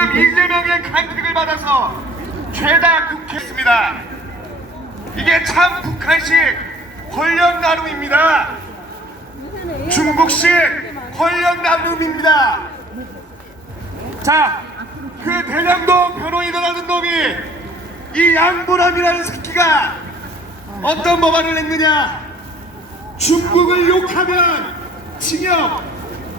지금 이재명의 간택을 받아서 죄다 국회했습니다. 이게 참 북한식 권력 나눔입니다. 중국식 권력 나눔입니다. 자, 그 대장동 변호인을 하는 놈이 이 양보람이라는 새끼가 어떤 법안을 냈느냐? 중국을 욕하면 징역,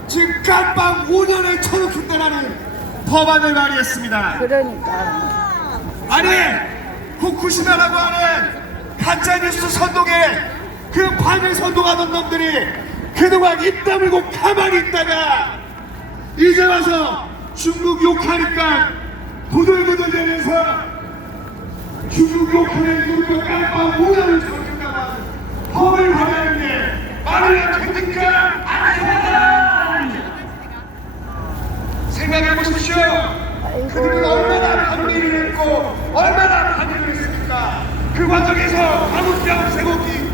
즉 깜빵 5년을 처놓겠다라는 법안을 발의했습니다. 그러니까. 아니 후쿠시마라고 하는 가짜뉴스 선동에 그 판을 선동하던 놈들이 그동안 입 다물고 가만히 있다가 이제 와서 중국 욕하니까 부들부들 대면서 중국 욕하는 누구도 깜빡 오나를 적는다고 하는 법을 발의하는데 말을 듣니까? 안 됩니다 생각해 보십시오. 그들은 얼마나 반대를 했고 얼마나 반대를 했습니까? 그 과정에서 한국병 쇠고기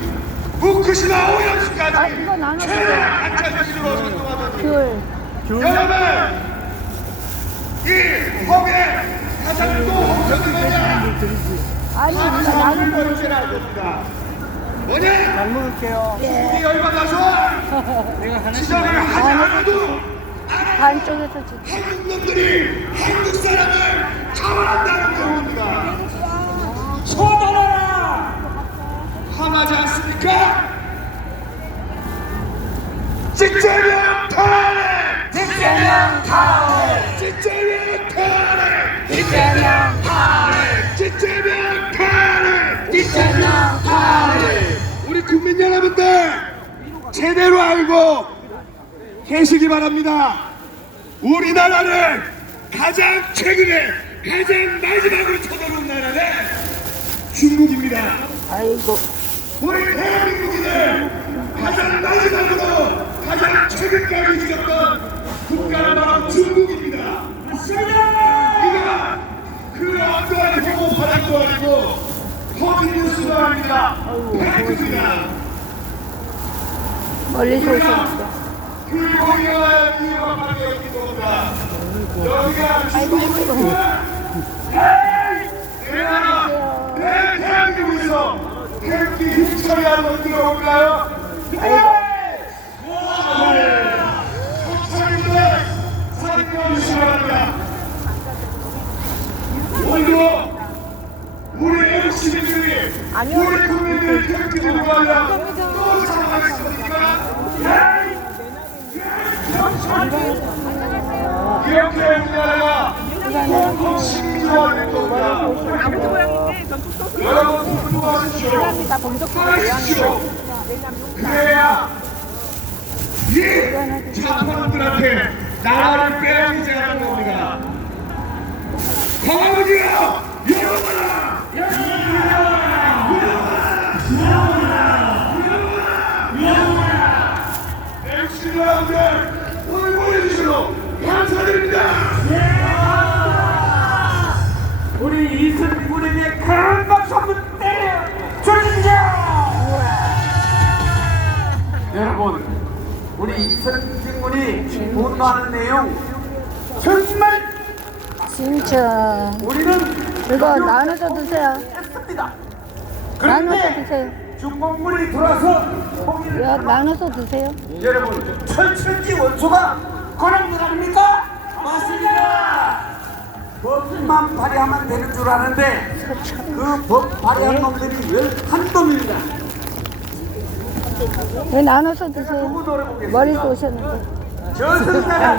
후쿠시마 아, 오염수까지 최대 안전수로 선동하더니 귤. 여러분 이 법에 가장 또 홍천이 뭐냐 아니 이거 나눠서 한국병제라는 겁니다. 뭐냐? 잘 먹을게요. 이 열받아서 지정을 하지 않아도 반쪽에서 주 한국 놈들이 한국 사람을 차별한다는 겁니다 소달아라! 화나지 않습니까? 직제명 탈환해! 이재명 탈 직제명 탈환해! 이재명 탈 직제명 탈환해! 이재명 탈 우리 국민 여러분들 제대로 알고 계시기 바랍니다. 우리나라는 가장 최근에 가장 마지막으로 쳐다본 나라는 중국입니다. 아이고 우리 대한민국인을 가장 마지막으로 가장 최근까지 죽였던 국가는 바로 중국입니다. 이가 그 언도안이 보고 바닥도 아니고 허비뉴스도 아닙니다. 팩트입니다. 멀리서 오셨어 바로 여기도 온다. 여기가 중국이고 내 나라, 내 대한민국에서 태극기 사립교육 시간입니다. 오늘도 우리 국민들의 태극기 들고 가면 또 참아가겠습니까? 이렇게 우리나라가 공공 시민주의가 될 겁니다. 여러분 하십시오. 그래야 이 자포놈들한테 나라를 빼앗기지 않는 겁니다. 광화문이요! 일어나라! 분노하는 내용 정말 진짜 우리는 이거 나눠서 드세요 했습니다. 나눠서 드세요 중공군이 들어와서 거기를 이거 나눠서 드세요 여러분 철천지 원소가 그런 거 아닙니까? 맞습니다. 법만 발의하면 되는 줄 아는데 그 법 발의한 놈들이 열한 놈입니다. 왜 나눠서 드세요 아니, 있어 저승사가.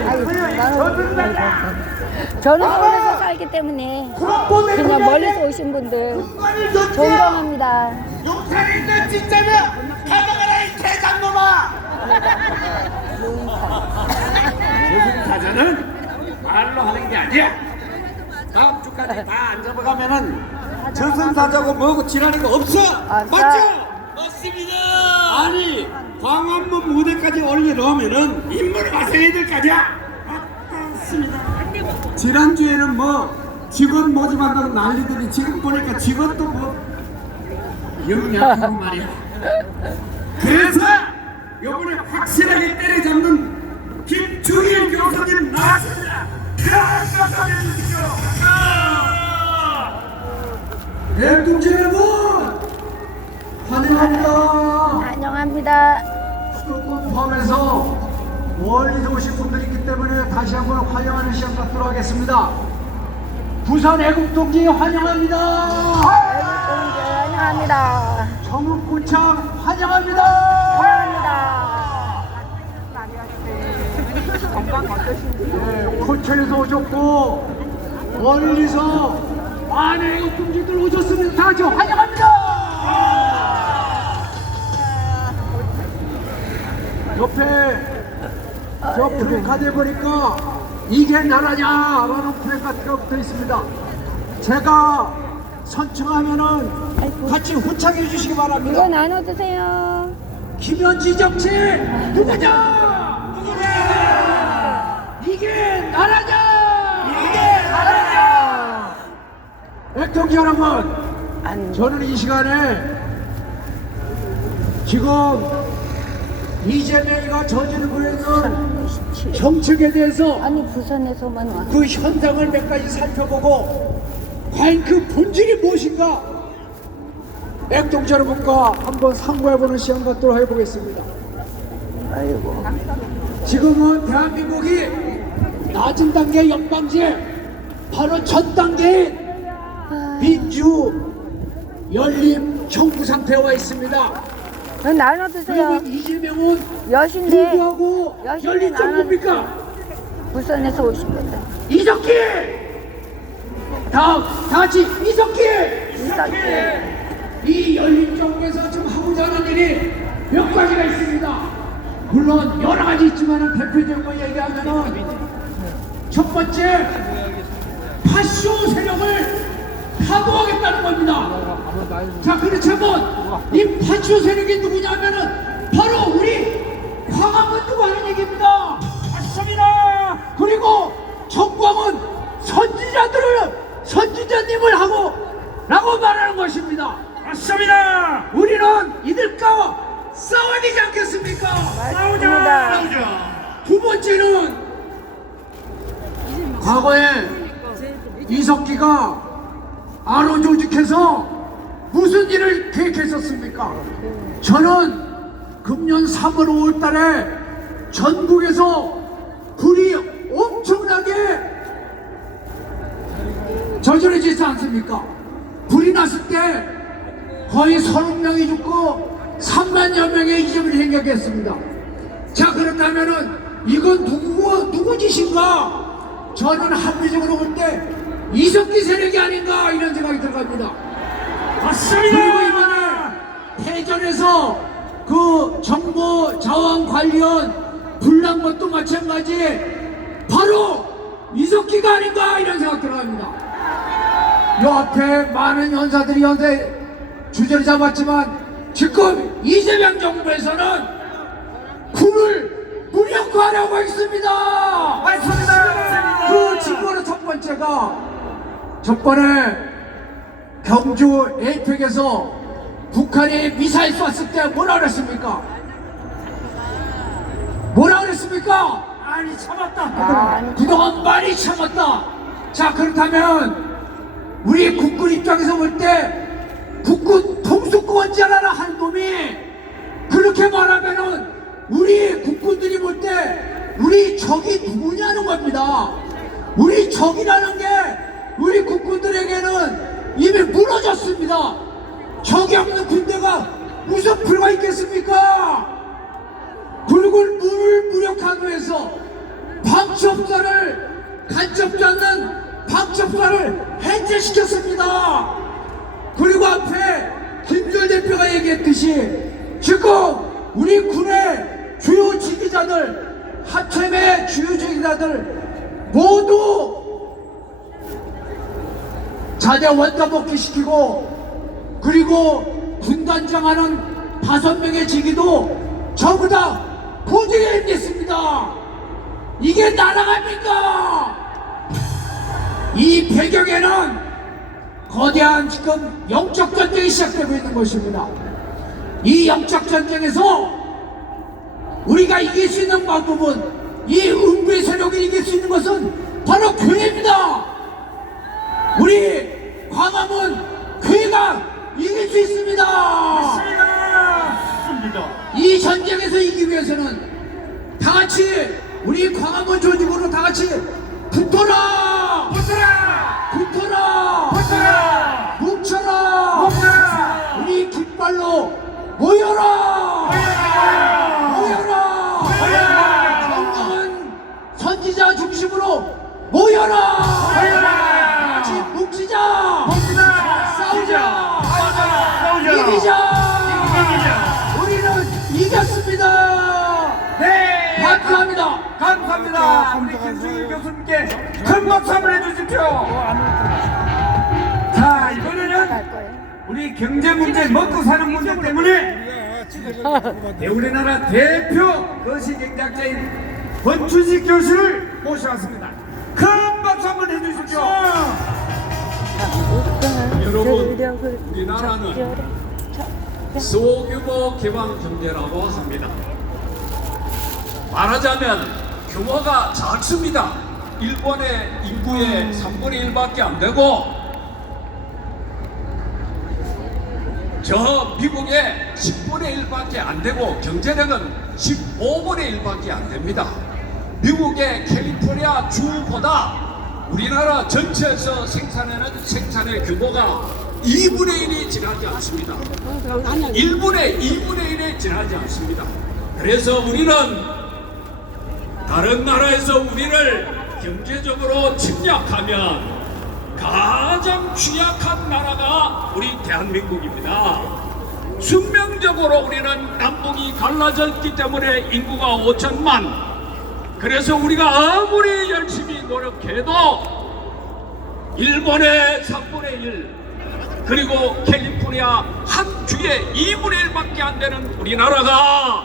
저는 서울에서 살기 때문에 그냥 멀리서 오신 분들. 존경합니다 용산에 있는 진짜면 가져가라 이 개장놈아. 저승사자는 말로 하는 게 아니야. 다음 주까지 다 안 잡아가면은 저승사자고 뭐고 지랄이 거 없어. 아, 맞죠? 맞습니다. 아니 광화문 무대까지 올려놓으면은 인물 가세야 될 거냐? 맞습니다. 지난주에는 뭐 직원 모집한다고 난리더니 지금 보니까 직원도 뭐 영양이고 말이야. 그래서 요번에 확실하게 때려잡는 김중일 교수님 나왔습니다. 대한민국을 해주십시오. 애동지 여러분 환영합니다. 안녕합니다. 수도권 포함해서 멀리서 오신 분들이 있기 때문에 다시 한번 환영하는 시간 갖도록 하겠습니다. 부산 애국동지 환영합니다. 애국동지 환영합니다. 정읍군창 환영합니다. 네, 포천에서 오셨고 멀리서 많은 애국동지들 오셨으면 다 같이 환영합니다. 옆에 저 프레카드에 보니까 이게 나라냐라는 프레카드가 붙어 있습니다. 제가 선청하면은 같이 후창해 주시기 바랍니다. 이거 나눠 드세요. 김현지 정치 누구냐? 누구냐? 이게 나라냐? 이게 나라냐? 애청자 여러분, 안 저는 이 시간에 지금 이재명이가 저지르고 있는 27. 정책에 대해서 아니 부산에서만 와. 그 현장을 몇 가지 살펴보고 과연 그 본질이 무엇인가 애청자 여러분과 한번 상고해보는 시간 갖도록 해보겠습니다. 아이고. 지금은 대한민국이 낮은 단계 연방제 바로 첫 단계인 민주 연립 정부 상태에 와 있습니다. 저 나눠 드세요. 그러면 이재명은 여신데 누구하고 여신데 연립 나눠 정부입니까? 부산에서 오신 거다. 이석기! 다음 다 같이 이석기! 이삭기. 이 연립정부에서 지금 하고자 하는 일이 몇 가지가 있습니다. 물론 여러 가지 있지만 대표적인 거 얘기하면은 첫 번째 파쇼 세력을 파도하겠다는 겁니다. 자 그렇다면 이 파쇼 세력이 누구냐면은 바로 우리 광화문 누구 하는 얘기입니다. 그리고 정광은 선지자들을 선지자님을 하고 라고 말하는 것입니다. 맞습니다. 우리는 이들과 싸워야 되지 않겠습니까? 맞습니다. 두 번째는 과거에 이석기가 아로 조직해서 무슨 일을 계획했었습니까? 저는 금년 3월 5월 달에 전국에서 불이 엄청나게 저지러지지 않습니까? 불이 났을 때 거의 30명이 죽고 3만여 명의 이점을 행각했습니다. 자 그렇다면은 이건 누구 누구 짓인가? 저는 합리적으로 볼 때 이석기 세력이 아닌가 이런 생각이 들어갑니다. 맞습니다. 그리고 이번에 대전에서 그 정보 자원 관련 불난 것도 마찬가지 바로 이석기가 아닌가 이런 생각 들어갑니다. 요 앞에 많은 연사들이 연세 주제를 잡았지만 지금 이재명 정부에서는 군을 무력화하려고 있습니다. 맞습니다. 그 증거는 첫 번째가 저번에 경주 에이펙에서 북한이 미사일 쐈을 때 뭐라 그랬습니까? 뭐라 그랬습니까? 아니 참았다. 아, 그동안 많이 참았다. 자 그렇다면 우리 국군 입장에서 볼 때 국군 통수권자라는 한 놈이 그렇게 말하면은 우리 국군들이 볼 때 우리 적이 누구냐는 겁니다. 우리 적이라는 게 우리 국군들에게는 이미 무너졌습니다. 적이 없는 군대가 무슨 필요가 있겠습니까? 굵은 물을 무력하기 위해서 방첩사를 간첩지 않는 방첩사를 해제시켰습니다. 그리고 앞에 김절 대표가 얘기했듯이 지금 우리 군의 주요 지휘자들 하청의 주요 지휘자들 모두 자대 원가 복귀시키고 그리고 군단장 하는 다섯 명의 직위도 전부 다 보직에 임했습니다. 이게 나라갑니까? 이 배경에는 거대한 지금 영적 전쟁이 시작되고 있는 것입니다. 이 영적 전쟁에서 우리가 이길 수 있는 방법은 이 음부의 세력을 이길 수 있는 것은 바로 교회입니다. 우리 광화문 교회가 이길 수 있습니다. 이 전쟁에서 이기기 위해서는 다 같이 우리 광화문 조직으로 다 같이 붙어라! 붙어라! 붙어라! 붙어라! 뭉쳐라! 붙어라! 우리 깃발로 모여라! 모여라! 모여라! 건강한 선지자 중심으로 모여라! 모여라! 같이 뭉치자! 교수님께 큰 박수 한번 해주십시오. 자, 이번에는 우리 경제 문제, 먹고 사는 문제 때문에 네, 우리나라 대표 거시경제학자인 권춘식 교수를 모셔왔습니다. 큰 박수 한번 해주십시오. 여러분, 우리나라는 소규모 개방 경제라고 합니다. 말하자면 규모가 작습니다. 일본의 인구의 3분의 1밖에 안 되고 저 미국의 10분의 1밖에 안 되고 경제력은 15분의 1밖에 안 됩니다. 미국의 캘리포니아 주보다 우리나라 전체에서 생산하는 생산의 규모가 2분의 1이 지나지 않습니다. 1분의 2분의 1에 지나지 않습니다. 그래서 우리는 다른 나라에서 우리를 경제적으로 침략하면 가장 취약한 나라가 우리 대한민국입니다. 숙명적으로 우리는 남북이 갈라져 있기 때문에 인구가 5천만. 그래서 우리가 아무리 열심히 노력해도 일본의 3분의 1 그리고 캘리포니아 한 주에 2분의 1밖에 안 되는 우리나라가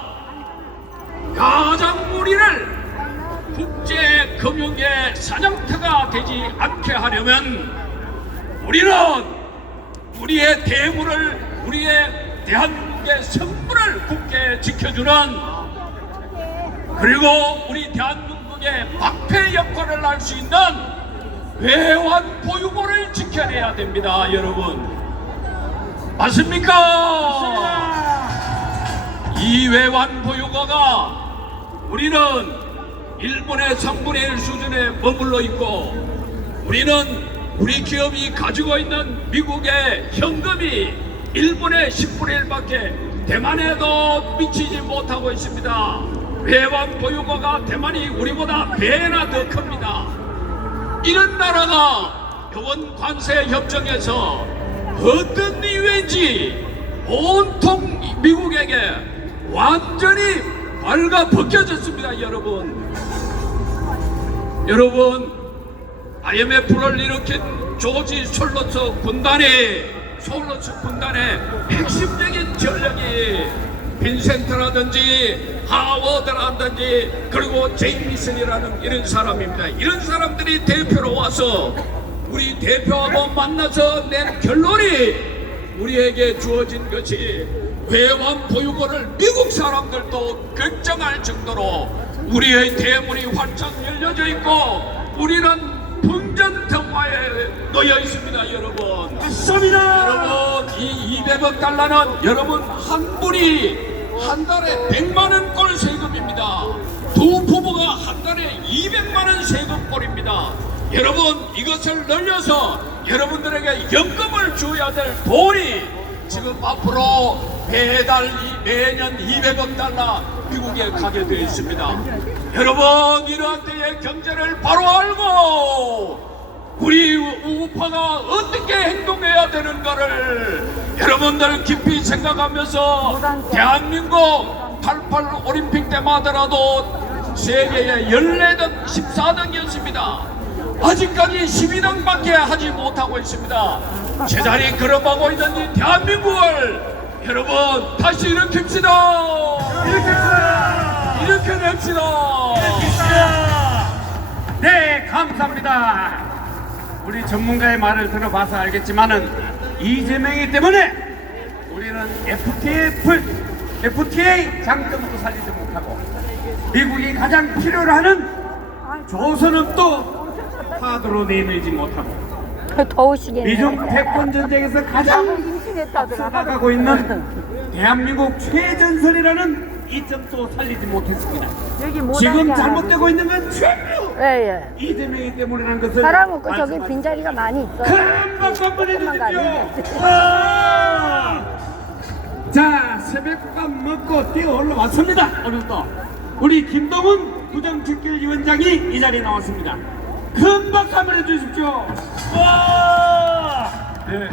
가장 우리를 국제 금융의 사냥터가 되지 않게 하려면 우리는 우리의 대물을 우리의 대한민국의 성분을 굳게 지켜주는 그리고 우리 대한민국의 막패 역할을 할 수 있는 외환 보유고를 지켜내야 됩니다, 여러분. 맞습니까? 이 외환 보유고가 우리는 일본의 3분의 1 수준에 머물러 있고 우리는 우리 기업이 가지고 있는 미국의 현금이 일본의 10분의 1밖에 대만에도 미치지 못하고 있습니다. 외환 보유고가 대만이 우리보다 배나 더 큽니다. 이런 나라가 이번 관세 협정에서 어떤 이유인지 온통 미국에게 완전히 발가 벗겨졌습니다, 여러분. 여러분, IMF를 일으킨 조지 솔로스 군단이 솔로스 군단의 핵심적인 전력이 빈센트라든지 하워드라든지 그리고 제이미슨이라는 이런 사람입니다. 이런 사람들이 대표로 와서 우리 대표하고 만나서 낸 결론이 우리에게 주어진 것이 외환 보유고를 미국 사람들도 걱정할 정도로 우리의 대문이 활짝 열려져 있고 우리는 풍전등화에 놓여 있습니다 여러분 맞습니다. 여러분 이 200억 달러는 여러분 한 분이 한 달에 100만 원꼴 세금입니다. 두 부부가 한 달에 200만 원 세금꼴입니다. 여러분 이것을 늘려서 여러분들에게 연금을 줘야 될 돈이 지금 앞으로 매달 이- 매년 200억 달러 미국에 가게 되어 있습니다. 여러분 이러한 때의 경제를 바로 알고 우리 우파가 어떻게 행동해야 되는가를 여러분들 깊이 생각하면서 대한민국 88 올림픽 때마다라도 세계의 14등, 14등이었습니다. 아직까지 12등밖에 하지 못하고 있습니다. 제자리 걸어가고 있는 이 대한민국을 여러분 다시 일으킵시다. 일으켰어요. 일으켜냅시다. 네, 감사합니다. 우리 전문가의 말을 들어봐서 알겠지만은 이재명이 때문에 우리는 FTA, FTA 장점도 살리지 못하고 미국이 가장 필요로 하는 조선업도 카드로 내밀지 못하고 더우시겠네. 미중 패권 전쟁에서 가장 임신했다더라. 나가고 있는 대한민국 최전선이라는 이점도 살리지 못했습니다. 여기 못 지금 잘못되고 있는 건 최고 예, 예. 이재명이 때문이라는 것을 사람 없고 저기 빈자리가 많이 있어. 큰 박수 한번. 해주십시오. 와! 자 새벽밥 먹고 뛰어 올라왔습니다. 오늘도 우리 김동훈 부정축길위원장이 이 자리에 나왔습니다. 큰 박수 한번 해주십시오. 와! 네.